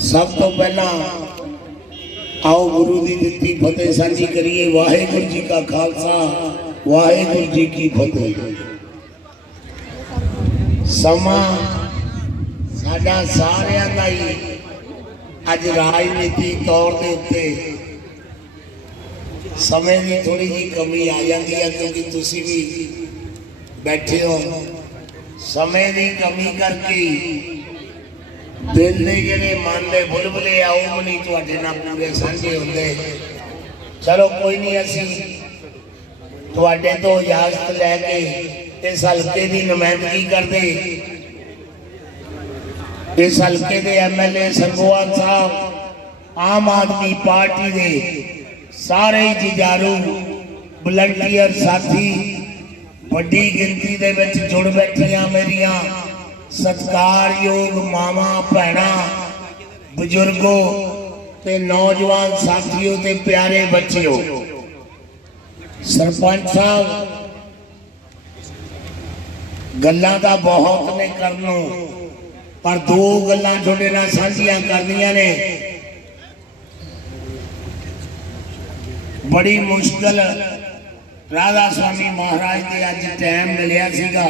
ਸਭ ਤੋਂ ਪਹਿਲਾਂ ਆਓ ਗੁਰੂ ਦੀ ਦਿੱਤੀ ਫਤਿਹ ਸਾਂਝੀ ਕਰੀਏ ਵਾਹਿਗੁਰੂ ਜੀ ਕਾ ਖਾਲਸਾ ਵਾਹਿਗੁਰੂ ਜੀ ਕੀ ਫਤਿਹ ਸਮਾਂ ਸਾਡਾ ਸਾਰਿਆਂ ਦਾ ਹੀ ਅੱਜ ਰਾਜਨੀਤੀ ਤੌਰ ਦੇ ਉੱਤੇ ਸਮੇਂ ਦੀ ਥੋੜੀ ਜੀ ਕਮੀ ਆ ਜਾਂਦੀ ਹੈ ਕਿਉਂਕਿ ਤੁਸੀਂ ਵੀ ਬੈਠੇ ਹੋ ਸਮੇਂ ਦੀ ਕਮੀ ਕਰਕੇ ਹੀ ਦਿਲ ਦੇ ਜਿਹੜੇ ਮਨ ਦੇ ਬੁਲਬੁਲੇ ਆ, ਉਹ ਵੀ ਨਹੀਂ ਤੁਹਾਡੇ ਨਾਲ ਪੂਰੇ ਸਾਂਝੇ ਹੁੰਦੇ। ਚਲੋ ਕੋਈ ਨਹੀਂ, ਅਸੀਂ ਤੁਹਾਡੇ ਤੋਂ ਇਜਾਜ਼ਤ ਲੈ ਕੇ ਇਸ ਹਲਕੇ ਦੀ ਨੁਮਾਇੰਦਗੀ ਕਰਦੇ। ਇਸ ਹਲਕੇ ਦੇ ਐਮਐਲਏ ਸੰਗੋਵਾਲ ਸਾਹਿਬ, ਆਮ ਆਦਮੀ ਪਾਰਟੀ ਦੇ ਸਾਰੇ ਹੀ ਜੁਝਾਰੂ ਵਲੰਟੀਅਰ ਸਾਥੀ, ਵੱਡੀ ਗਿਣਤੀ ਦੇ ਵਿੱਚ ਜੁੜ ਬੈਠੀਆਂ ਮੇਰੀਆਂ। ਸਤਿਕਾਰਯੋਗ ਮਾਵਾਂ, ਭੈਣਾਂ, ਬਜ਼ੁਰਗੋ ਤੇ ਨੌਜਵਾਨ ਸਾਥੀਓ ਤੇ ਪਿਆਰੇ ਬੱਚਿਓ। ਸਰਪੰਚ ਸਾਹਿਬ, ਗੱਲਾਂ ਤਾਂ ਬਹੁਤ ਨੇ ਕਰਨ ਨੂੰ ਪਰ ਦੋ ਗੱਲਾਂ ਤੁਹਾਡੇ ਨਾਲ ਸਾਂਝੀਆਂ ਕਰਨੀਆਂ ਨੇ। ਬੜੀ ਮੁਸ਼ਕਲ ਰਾਧਾ ਸਵਾਮੀ ਮਹਾਰਾਜ ਦੇ ਅੱਜ ਟਾਈਮ ਮਿਲਿਆ ਸੀਗਾ।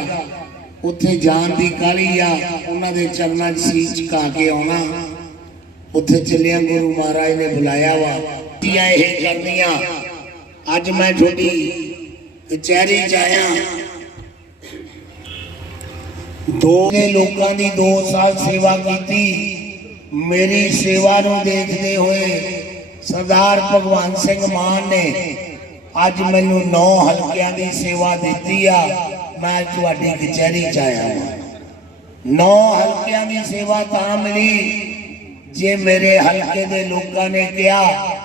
ਉੱਥੇ ਜਾਣ ਦੀ ਕਾਲੀ ਆ, ਉਹਨਾਂ ਦੇ ਚਰਨਾਂ 'ਚ ਸੀਸ ਝੁਕਾ ਕੇ ਆਉਣਾ। ਉੱਥੇ ਚੱਲਿਆ, ਗੁਰੂ ਮਹਾਰਾਜ ਨੇ ਬੁਲਾਇਆ ਵਾ, ਤੀਆਂ ਇਹ ਕਰਨੀਆਂ। ਅੱਜ ਮੈਂ ਤੁਹਾਡੀ ਕਚਹਿਰੀ 'ਚ ਆਇਆ। ਦੋ ਨੇ ਲੋਕਾਂ ਦੀ 2 ਸਾਲ ਸੇਵਾ ਕੀਤੀ। ਮੇਰੀ ਸੇਵਾ ਨੂੰ ਦੇਖਦੇ ਹੋਏ ਸਰਦਾਰ ਭਗਵਾਨ ਸਿੰਘ ਮਾਨ ਨੇ ਅੱਜ ਮੈਨੂੰ 9 ਹਲਕਿਆਂ ਦੀ ਸੇਵਾ ਦਿੱਤੀ ਆ। ਮੈਂ ਤੁਹਾਡੀ ਕਚਹਿਰੀ ਚ ਆਇਆ ਹਾਂ 9 ਹਲਕਿਆਂ ਦੀ ਸੇਵਾ ਤਾਂ ਮਿਲੀ ਜੇ ਮੇਰੇ ਹਲਕੇ ਦੇ ਲੋਕਾਂ ਨੇ ਕਿਹਾ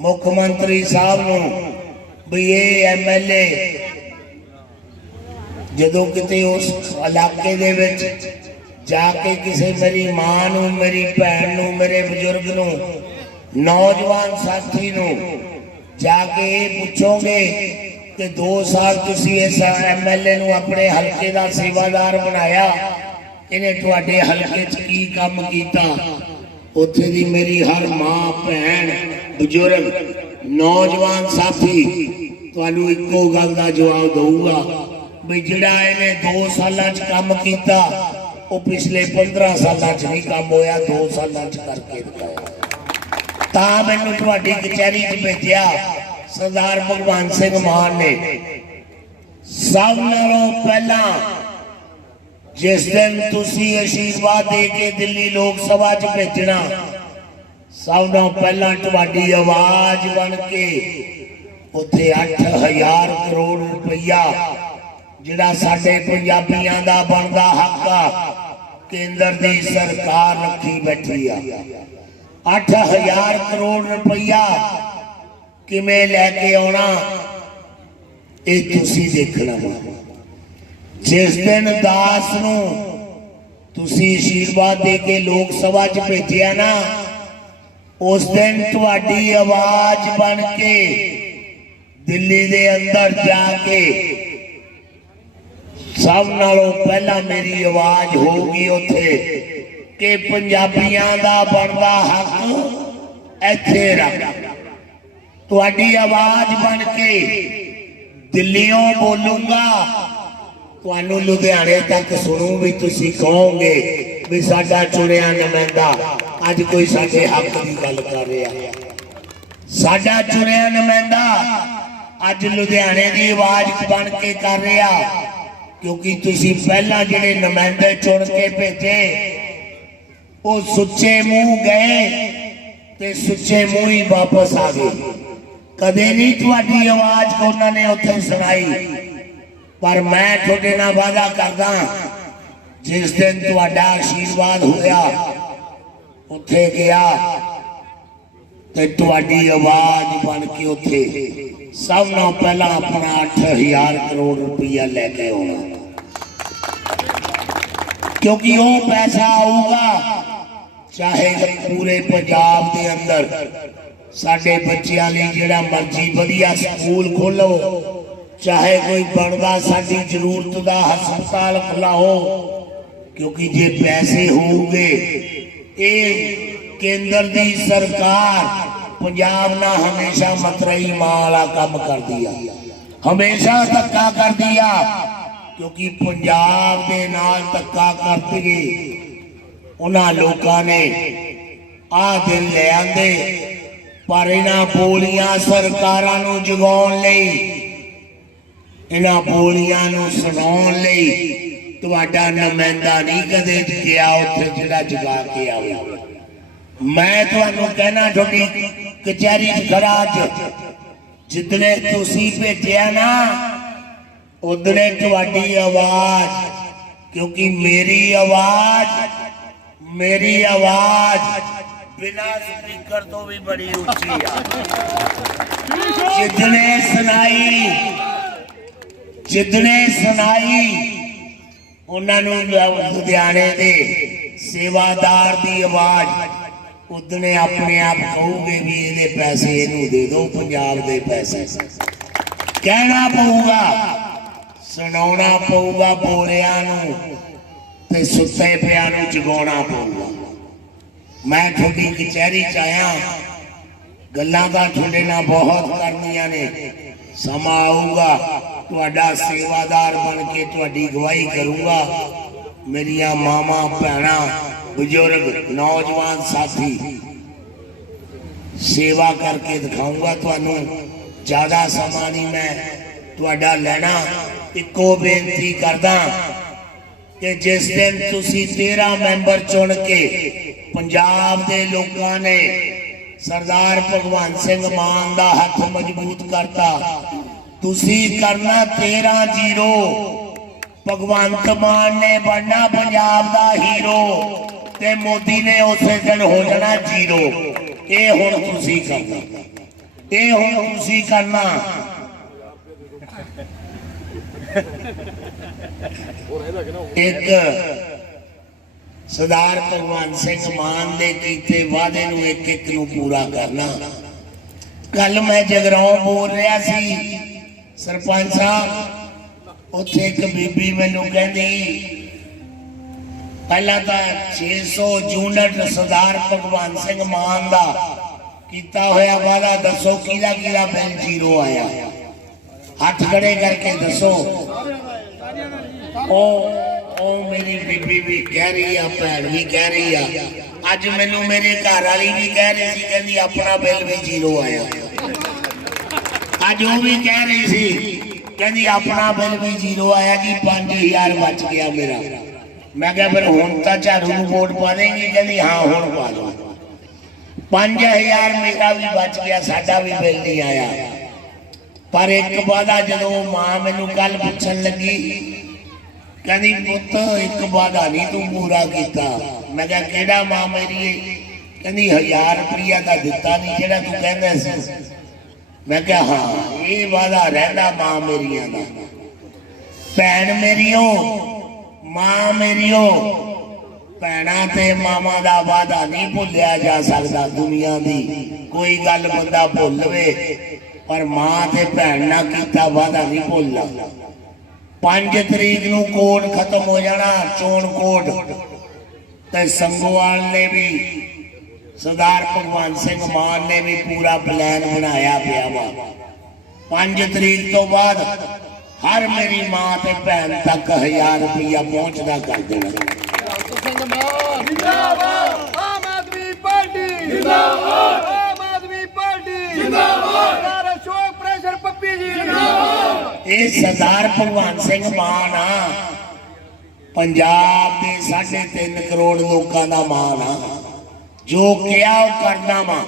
ਮੁੱਖ ਮੰਤਰੀ ਸਾਹਿਬ ਨੂੰ ਵੀ ਇਹ ਐਮਐਲਏ ਜਦੋਂ ਕਿਤੇ ਉਸ ਇਲਾਕੇ ਦੇ ਵਿੱਚ ਜਾ ਕੇ ਕਿਸੇ ਮੇਰੀ ਮਾਂ ਨੂੰ ਮੇਰੀ ਭੈਣ ਨੂੰ ਮੇਰੇ ਬਜ਼ੁਰਗ ਨੂੰ ਨੌਜਵਾਨ ਸਾਥੀ ਨੂੰ ਜਾ ਕੇ ਇਹ ਪੁੱਛੋਗੇ ਕਿ 2 ਸਾਲ ਤੁਸੀਂ ਇਸ ਐਮਐਲਏ ਨੂੰ ਆਪਣੇ ਹਲਕੇ ਦਾ ਸੇਵਾਦਾਰ ਬਣਾਇਆ। ਇਹਨੇ ਤੁਹਾਡੇ ਹਲਕੇ 'ਚ ਕੀ ਕੰਮ ਕੀਤਾ? ਉੱਥੇ ਦੀ ਮੇਰੀ ਹਰ ਮਾਂ, ਭੈਣ, ਬਜ਼ੁਰਗ, ਨੌਜਵਾਨ ਸਾਥੀ, ਤੁਹਾਨੂੰ ਇੱਕੋ ਗੱਲ ਦਾ ਜਵਾਬ ਦਊਗਾ ਵੀ ਜਿਹੜਾ ਇਹਨੇ 2 ਸਾਲਾਂ 'ਚ ਕੰਮ ਕੀਤਾ, ਉਹ ਪਿਛਲੇ 15 ਸਾਲਾਂ 'ਚ ਨਹੀਂ ਕੰਮ ਹੋਇਆ 2 ਸਾਲਾਂ 'ਚ ਕਰਕੇ ਦਿਖਾਇਆ। ਤਾਂ ਮੈਨੂੰ ਤੁਹਾਡੀ ਕਚਹਿਰੀ 'ਚ ਭੇਜਿਆ। ਸਰਦਾਰ ਭਗਵਾਨ ਸਿੰਘ ਮਾਨ ਨੇ। ਸਭ ਨਾਲੋਂ ਪਹਿਲਾਂ ਜਿਸ ਦਿਨ ਤੁਸੀਂ ਆਸ਼ੀਰਵਾਦ ਦੇ ਕੇ ਦਿੱਲੀ ਲੋਕ ਸਭਾ 'ਚ ਭੇਜਣਾ, ਸਭ ਨਾਲੋਂ ਪਹਿਲਾਂ ਤੁਹਾਡੀ ਆਵਾਜ਼ ਬਣ ਕੇ ਉੱਥੇ 8000 ਕਰੋੜ ਰੁਪਈਆ ਜਿਹੜਾ ਸਾਡੇ ਪੰਜਾਬੀਆਂ ਦਾ ਬਣਦਾ ਹੱਕ ਆ, ਕੇਂਦਰ ਦੀ ਸਰਕਾਰ ਰੱਖੀ ਬੈਠੀ ਆ। 8000 ਕਰੋੜ ਰੁਪਈਆ ਕਿਵੇਂ ਲੈ ਕੇ ਆਉਣਾ? ਇਹ ਤੁਸੀਂ ਦੇਖਣਾ ਵਾ। ਜਿਸ ਦਿਨ ਦਾਸ ਨੂੰ ਤੁਸੀਂ ਆਸ਼ੀਰਵਾਦ ਦੇ ਕੇ ਲੋਕ ਸਭਾ 'ਚ ਭੇਜਿਆ ਨਾ, ਉਸ ਦਿਨ ਤੁਹਾਡੀ ਆਵਾਜ਼ ਬਣ ਕੇ ਦਿੱਲੀ ਦੇ ਅੰਦਰ ਜਾ ਕੇ ਸਭ ਨਾਲੋਂ ਪਹਿਲਾਂ ਮੇਰੀ ਆਵਾਜ਼ ਹੋਊਗੀ ਉੱਥੇ ਕਿ ਪੰਜਾਬੀਆਂ ਦਾ ਬਣਦਾ ਹੱਕ ਇੱਥੇ ਰੱਖ। ਤੁਹਾਡੀ ਆਵਾਜ਼ ਬਣ ਕੇ ਦਿੱਲੀੋਂ ਬੋਲੂੰਗਾ। ਤੁਹਾਨੂੰ ਲੁਧਿਆਣੇ ਤੱਕ ਸੁਣੂ ਵੀ ਤੁਸੀਂ ਕਹੋਗੇ ਵੀ ਸਾਡਾ ਚੁਣਿਆ ਨੁਮਾਇੰਦਾ ਅੱਜ ਕੋਈ ਸਾਡੇ ਹੱਕ ਦੀ ਗੱਲ ਕਰ ਰਿਹਾ। ਸਾਡਾ ਚੁਣਿਆ ਨੁਮਾਇੰਦਾ ਅੱਜ ਲੁਧਿਆਣੇ ਦੀ ਆਵਾਜ਼ ਬਣ ਕੇ ਕਰ ਰਿਹਾ, ਕਿਉਂਕਿ ਤੁਸੀਂ ਪਹਿਲਾਂ ਜਿਹੜੇ ਨੁਮਾਇੰਦੇ ਚੁਣ ਕੇ ਭੇਜੇ, ਉਹ ਸੁੱਚੇ ਮੂੰਹ ਗਏ ਤੇ ਸੁੱਚੇ ਮੂੰਹ ਹੀ ਵਾਪਸ ਆ ਗਏ। ਕਦੇ ਨਹੀਂ ਤੁਹਾਡੀ ਆਵਾਜ਼ ਉਹਨਾਂ ਨੇ ਉੱਥੇ ਸੁਣਾਈ ਪਰ ਮੈਂ ਤੁਹਾਡੇ ਨਾਲ ਵਾਅਦਾ ਕਰਦਾ ਜਿਸ ਦਿਨ ਤੁਹਾਡਾ ਆਸ਼ੀਰਵਾਦ ਹੋਇਆ ਉੱਥੇ ਗਿਆ ਤੇ ਤੁਹਾਡੀ ਆਵਾਜ਼ ਬਣ ਕੇ ਉੱਥੇ ਸਭ ਤੋਂ ਪਹਿਲਾਂ ਆਪਣਾ 8000 ਕਰੋੜ ਰੁਪਈਆ ਲੈ ਕੇ ਆਉਣਾ ਕਿਉਂਕਿ ਉਹ ਪੈਸਾ ਆਊਗਾ ਚਾਹੇ ਪੂਰੇ ਪੰਜਾਬ ਦੇ ਅੰਦਰ ਸਾਡੇ ਬੱਚਿਆਂ ਲਈ ਜਿਹੜਾ ਮਰਜ਼ੀ ਵਧੀਆ ਸਕੂਲ ਖੋਲੋ ਚਾਹੇ ਕੋਈ ਬਣਦਾ ਸਾਡੀ ਜ਼ਰੂਰਤ ਦਾ ਹਸਪਤਾਲ ਖੁਲਾਓ ਕਿਉਂਕਿ ਜੇ ਪੈਸੇ ਹੋਊਗੇ, ਇਹ ਕੇਂਦਰ ਦੀ ਸਰਕਾਰ ਪੰਜਾਬ ਨਾਲ ਹਮੇਸ਼ਾ ਮਤਰਈ ਮਾਂ ਵਾਲਾ ਕੰਮ ਕਰਦੀ ਆ। ਹਮੇਸ਼ਾ ਧੱਕਾ ਕਰਦੀ ਆ, ਕਿਉਂਕਿ ਪੰਜਾਬ ਦੇ ਨਾਲ ਧੱਕਾ ਕਰਤੀ ਉਹਨਾਂ ਲੋਕਾਂ ਨੇ ਆ ਦਿਨ ਲੈ ਆਂਦੇ ਪਰ ਇਹਨਾਂ ਬੋਲੀਆਂ ਸਰਕਾਰਾਂ ਨੂੰ ਜਗਾਉਣ ਲਈ, ਇਹਨਾਂ ਬੋਲੀਆਂ ਨੂੰ ਸੁਣਾਉਣ ਲਈ ਤੁਹਾਡਾ ਨੁਮਾਇੰਦਾ ਨਹੀਂ ਕਦੇ ਗਿਆ ਉੱਥੇ ਜਿਹੜਾ ਜਗਾ ਕੇ ਆਵੇ ਮੈਂ ਤੁਹਾਨੂੰ ਕਹਿਣਾ ਤੁਹਾਡੀ ਕਚਹਿਰੀ 'ਚ ਖੜਾ ਅੱਜ। ਜਿੱਦਣੇ ਤੁਸੀਂ ਭੇਜਿਆ ਨਾ ਉਦਣੇ ਤੁਹਾਡੀ ਆਵਾਜ਼, ਕਿਉਂਕਿ ਮੇਰੀ ਆਵਾਜ਼ ਮੇਰੀ ਆਵਾਜ਼ ਬਿਨਾਂ ਸਪੀਕਰ ਤੋਂ ਵੀ ਬੜੀ ਉੱਚੀ ਆ। ਜਿੱਦਣੇ ਸੁਣਾਈ ਜਿੱਦਣੇ ਸੁਣਾਈ ਉਹਨਾਂ ਨੂੰ ਲੁਧਿਆਣੇ ਦੇ ਸੇਵਾਦਾਰ ਦੀ ਆਵਾਜ਼ ਉਦਣੇ ਆਪਣੇ ਆਪ ਕਹੂਗੇ ਵੀ ਇਹਦੇ ਪੈਸੇ ਇਹਨੂੰ ਦੇ ਦਿਓ ਪੰਜਾਬ ਦੇ ਪੈਸੇ। ਕਹਿਣਾ ਪਊਗਾ ਸੁਣਾਉਣਾ ਪਊਗਾ ਬੋਲਿਆਂ ਨੂੰ ਤੇ ਸੁੱਤੇ ਪਿਆਂ ਨੂੰ ਜਗਾਉਣਾ ਪਊਗਾ। ਮੈਂ ਤੁਹਾਡੀ ਕਚਹਿਰੀ ਚ ਆਇਆ ਗੱਲਾਂ ਤਾਂ ਤੁਹਾਡੇ ਨਾਲ ਬਹੁਤ ਕਰਨੀਆਂ ਨੇ। ਸਮਾਂ ਆਊਗਾ, ਤੁਹਾਡਾ ਸੇਵਾਦਾਰ ਬਣ ਕੇ ਤੁਹਾਡੀ ਗਵਾਹੀ ਕਰੂੰਗਾ। ਮੇਰੀਆਂ ਮਾਮਾ ਭੈਣਾਂ, ਬਜ਼ੁਰਗ, ਨੌਜਵਾਨ ਸਾਥੀ, ਸੇਵਾ ਕਰਕੇ ਦਿਖਾਊਂਗਾ ਤੁਹਾਨੂੰ। ਜ਼ਿਆਦਾ ਸਮਾਂ ਨਹੀਂ ਮੈਂ ਤੁਹਾਡਾ ਲੈਣਾ। ਇੱਕੋ ਬੇਨਤੀ ਕਰਦਾ ਕਿ ਜਿਸ ਦਿਨ ਤੁਸੀਂ 13 ਮੈਂਬਰ ਚੁਣ ਕੇ ਪੰਜਾਬ ਦੇ ਲੋਕਾਂ ਨੇ ਸਰਦਾਰ ਭਗਵੰਤ ਸਿੰਘ ਮਾਨ ਦਾ ਹੱਥ ਮਜ਼ਬੂਤ ਕਰਤਾ। ਤੁਸੀਂ ਕਰਨਾ 13 ਜ਼ੀਰੋ। ਭਗਵੰਤ ਮਾਨ ਨੇ ਬਣਨਾ ਪੰਜਾਬ ਦਾ ਹੀਰੋ ਤੇ ਮੋਦੀ ਨੇ ਉਸੇ ਦਿਨ ਹੋ ਜਾਣਾ ਜ਼ੀਰੋ। ਇਹ ਹੁਣ ਤੁਸੀਂ ਕਰਨਾ। ਇਹ ਹੁਣ ਤੁਸੀਂ ਕਰਨਾ। ਇੱਕ ਸਰਦਾਰ ਭਗਵੰਤ ਸਿੰਘ ਮਾਨ ਦੇ ਕੀਤੇ ਵਾਅਦੇ ਨੂੰ ਇੱਕ ਇੱਕ ਨੂੰ ਪੂਰਾ ਕਰਨਾ। ਕੱਲ ਮੈਂ ਜਗਰਾਉਂ ਬੋਲ ਰਿਹਾ ਸੀ। ਸਰਪੰਚ ਸਾਹਿਬ, ਉੱਥੇ ਇੱਕ ਬੀਬੀ ਮੈਨੂੰ ਕਹਿੰਦੀ, ਪਹਿਲਾਂ ਤਾਂ 600 ਯੂਨਿਟ ਸਰਦਾਰ ਭਗਵੰਤ ਸਿੰਘ ਮਾਨ ਦਾ ਕੀਤਾ ਹੋਇਆ ਵਾਅਦਾ ਦੱਸੋ, ਕਿਹਦਾ ਕਿਹਦਾ ਬਿੱਲ ਜ਼ੀਰੋ ਆਇਆ? ਹੱਥ ਖੜੇ ਕਰਕੇ ਦੱਸੋ। ਉਹ ਉਹ ਮੇਰੀ ਬੀਬੀ ਵੀ ਕਹਿ ਰਹੀ ਆ, ਭੈਣ ਵੀ ਕਹਿ ਰਹੀ ਆ। ਅੱਜ ਮੈਨੂੰ ਮੇਰੇ ਘਰ ਵਾਲੀ ਵੀ ਕਹਿ ਰਹੀ ਸੀ, ਕਹਿੰਦੀ ਆਪਣਾ ਬਿੱਲ ਵੀ ਜ਼ੀਰੋ ਆਇਆ। ਅੱਜ ਉਹ ਵੀ ਕਹਿ ਰਹੀ ਸੀ, ਕਹਿੰਦੀ ਆਪਣਾ ਬਿੱਲ ਵੀ ਜ਼ੀਰੋ ਆਇਆ ਜੀ 5000 ਬਚ ਗਿਆ ਮੇਰਾ। ਮੈਂ ਕਿਹਾ ਫਿਰ ਹੁਣ ਤਾਂ ਝਾੜੂ ਨੂੰ ਵੋਟ ਪਾ ਦੇਂਗੇ ਕਹਿੰਦੀ ਹਾਂ, ਹੁਣ ਪਾ ਦੋ। 5000 ਮੇਰਾ ਵੀ ਬਚ ਗਿਆ, ਸਾਡਾ ਵੀ ਬਿੱਲ ਨਹੀਂ ਆਇਆ। ਪਰ ਇੱਕ ਵਾਦਾ ਜਦੋਂ ਮਾਂ ਮੈਨੂੰ ਕੱਲ ਪੁੱਛਣ ਲੱਗੀ ਕਹਿੰਦੀ, ਪੁੱਤ, ਇੱਕ ਵਾਦਾ ਨਹੀਂ ਤੂੰ ਪੂਰਾ ਕੀਤਾ। ਮੈਂ ਕਿਹਾ, ਕਿਹੜਾ ਮਾਂ ਮੇਰੀ ਏ? ਕਹਿੰਦੀ 1000 ਰੁਪਇਆ ਦਾ ਦਿੱਤਾ ਨਹੀਂ, ਜਿਹੜਾ ਤੂੰ ਕਹਿੰਦਾ ਸੀ। ਮੈਂ ਕਿਹਾ, ਹਾਂ, ਇਹ ਵਾਦਾ ਰਹਿੰਦਾ ਮਾਂ ਮੇਰੀਆਂ ਦਾ। ਭੈਣ ਮੇਰੀਓ, ਮਾਂ ਮੇਰੀਓ, ਭੈਣਾਂ ਤੇ ਮਾਮਾ ਦਾ ਵਾਦਾ ਨਹੀਂ ਭੁੱਲਿਆ ਜਾ ਸਕਦਾ ਦੁਨੀਆ ਦੀ। ਕੋਈ ਗੱਲ ਬੰਦਾ ਭੁੱਲਵੇ ਪਰ ਮਾਂ ਤੇ ਭੈਣ ਨਾਲ ਕੀਤਾ ਵਾਦਾ ਨਹੀਂ ਭੁੱਲਣਾ। 5 ਤਰੀਕ ਨੂੰ ਕੋਡ ਖਤਮ ਹੋ ਜਾਣਾ, ਚੋਣ ਕੋਡ। ਤੇ ਸੰਗੋਵਾਲ ਨੇ ਵੀ, ਸਰਦਾਰ ਭਗਵੰਤ ਸਿੰਘ ਮਾਨ ਨੇ ਵੀ ਪੂਰਾ ਪਲਾਨ ਬਣਾਇਆ ਪਿਆ ਵਾ। 5 ਤਰੀਕ ਤੋਂ ਬਾਅਦ ਹਰ ਮੇਰੀ ਮਾਂ ਤੇ ਭੈਣ ਤੱਕ 1000 ਰੁਪਇਆ ਪਹੁੰਚਦਾ ਕਰ ਦੇਣਾ। ਸਿੰਘ ਮਾਨ ਜਿੰਦਾਬਾਦ। ਆਮ ਆਦਮੀ ਪਾਰਟੀ। ਜਿੰਦਾਬਾਦ ਆਮ ਆਦਮੀ ਪਾਰਟੀ ਜਿੰਦਾਬਾਦ ਨਾਰਾ ਸ਼ੋਕ ਪ੍ਰੈਸ਼ਰ ਪੱਪੀ ਜੀ ਜਿੰਦਾਬਾਦ ਇਹ ਸਰਦਾਰ ਭਗਵੰਤ ਸਿੰਘ ਮਾਨ ਆ। ਪੰਜਾਬ ਦੇ 3.5 ਕਰੋੜ ਲੋਕਾਂ ਦਾ ਮਾਨ ਆ। ਜੋ ਕਿਹਾ ਉਹ ਕਰਨਾ ਵਾ।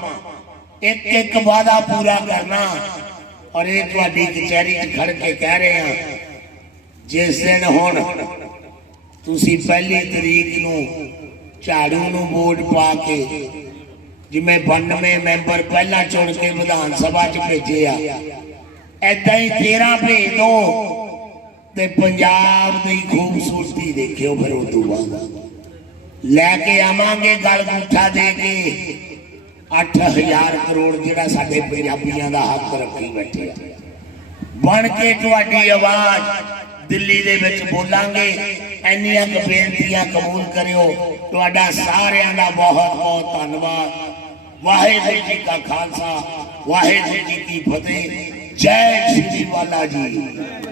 ਇੱਕ ਇੱਕ ਵਾਦਾ ਪੂਰਾ ਕਰਨਾ। ਔਰ ਇਹ ਤੁਹਾਡੀ ਕਚਹਿਰੀ 'ਚ ਖੜ ਕੇ ਕਹਿ ਰਹੇ ਆ, ਜਿਸ ਦਿਨ ਹੁਣ ਤੁਸੀਂ ਪਹਿਲੀ ਤਰੀਕ ਨੂੰ ਝਾੜੂ ਨੂੰ ਵੋਟ ਪਾ ਕੇ ਜਿਵੇਂ 92 ਮੈਂਬਰ ਪਹਿਲਾਂ ਚੁਣ ਕੇ ਵਿਧਾਨ ਸਭਾ 'ਚ ਭੇਜੇ ਆ ਐਦਾਂ ਹੀ 13 ਭੇਜ ਦੋ ਤੇ ਪੰਜਾਬ ਦੀ ਖੂਬਸੂਰਤੀ ਦੇਖਿਓ ਫਿਰ ਉਹ ਤੋਂ ਬਾਅਦ। ਲੈ ਕੇ ਆਵਾਂਗੇ ਗਲ ਗੁੱਠਾ ਦੇ ਕੇ। 8000 ਕਰੋੜ ਜਿਹੜਾ ਸਾਡੇ ਪੰਜਾਬੀਆਂ ਦਾ ਹੱਕ ਰੱਖੀ ਬੈਠੇ ਬਣ ਕੇ ਤੁਹਾਡੀ ਆਵਾਜ਼ ਦਿੱਲੀ ਦੇ ਵਿੱਚ ਬੋਲਾਂਗੇ। ਇੰਨੀਆਂ ਕੁ ਬੇਨਤੀਆਂ ਕਬੂਲ ਕਰਿਓ। ਤੁਹਾਡਾ ਸਾਰਿਆਂ ਦਾ ਬਹੁਤ ਬਹੁਤ ਧੰਨਵਾਦ। ਵਾਹਿਗੁਰੂ ਜੀ ਕਾ ਖਾਲਸਾ, ਵਾਹਿਗੁਰੂ ਜੀ ਕੀ ਫਤਿਹ। ਜੈ ਸ਼੍ਰੀ ਵਾਲਾ ਜੀ